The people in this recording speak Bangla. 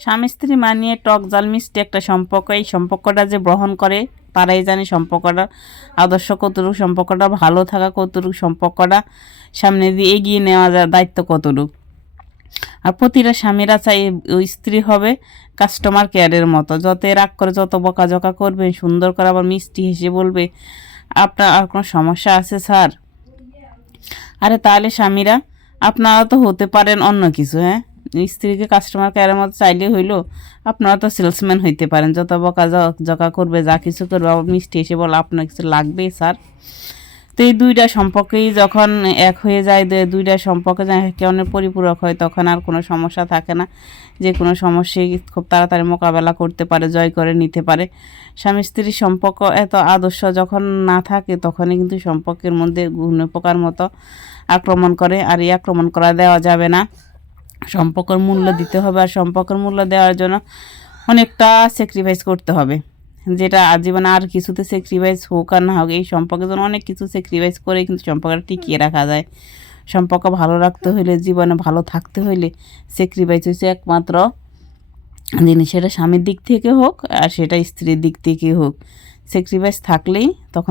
স্বামী স্ত্রী মানিয়ে টক জাল মিষ্টি একটা সম্পর্ক। এই সম্পর্কটা যে গ্রহণ করে তারাই জানে সম্পর্কটা আদর্শ কতটুকু, সম্পর্কটা ভালো থাকা কতটুকু, সম্পর্কটা সামনে দিয়ে এগিয়ে নেওয়া যায় দায়িত্ব কতটুকু। আর প্রতিটা স্বামীরা চাই ওই স্ত্রী হবে কাস্টমার কেয়ারের মতো, যত রাগ করে যত বকাঝকা করবে সুন্দর করে আবার মিষ্টি হেসে বলবে আপনার আর কোনো সমস্যা আছে স্যার। আরে তাহলে স্বামীরা আপনারা তো হতে পারেন অন্য কিছু, হ্যাঁ স্ত্রীকে কাস্টমার কেয়ারের মতো চাইলে হইলো, আপনারা তো সেলসম্যান হইতে পারেন, যত বকা জকা করবে যা কিছু করবে আবার মিষ্টি এসে বলো আপনার কিছু লাগবে স্যার। তো এই দুইটা সম্পর্কেই যখন এক হয়ে যায়, দুইটা সম্পর্কে একে অন্যের পরিপূরক হয়, তখন আর কোনো সমস্যা থাকে না। যে কোনো সমস্যায় খুব তাড়াতাড়ি মোকাবেলা করতে পারে, জয় করে নিতে পারে। স্বামী স্ত্রীর সম্পর্ক এত আদর্শ যখন না থাকে তখনই কিন্তু সম্পর্কের মধ্যে ঘূর্ণিপোকার মতো আক্রমণ করে, আর এই আক্রমণ করা দেওয়া যাবে না। সম্পর্কের মূল্য দিতে হবে, আর সম্পর্কের মূল্য দেওয়ার জন্য অনেকটা স্যাক্রিফাইস করতে হবে, যেটা আজীবন আর কিছুতে স্যাক্রিফাইস হোক আর না হোক, এই সম্পর্কের জন্য অনেক কিছু স্যাক্রিফাইস করে কিন্তু সম্পর্কটা টিকিয়ে রাখা যায়। সম্পর্ক ভালো রাখতে হইলে, জীবনে ভালো থাকতে হইলে স্যাক্রিফাইস হচ্ছে একমাত্র জিনিস, সেটা স্বামীর দিক থেকে হোক আর সেটা স্ত্রীর দিক থেকে হোক, স্যাক্রিফাইস থাকলেই তখন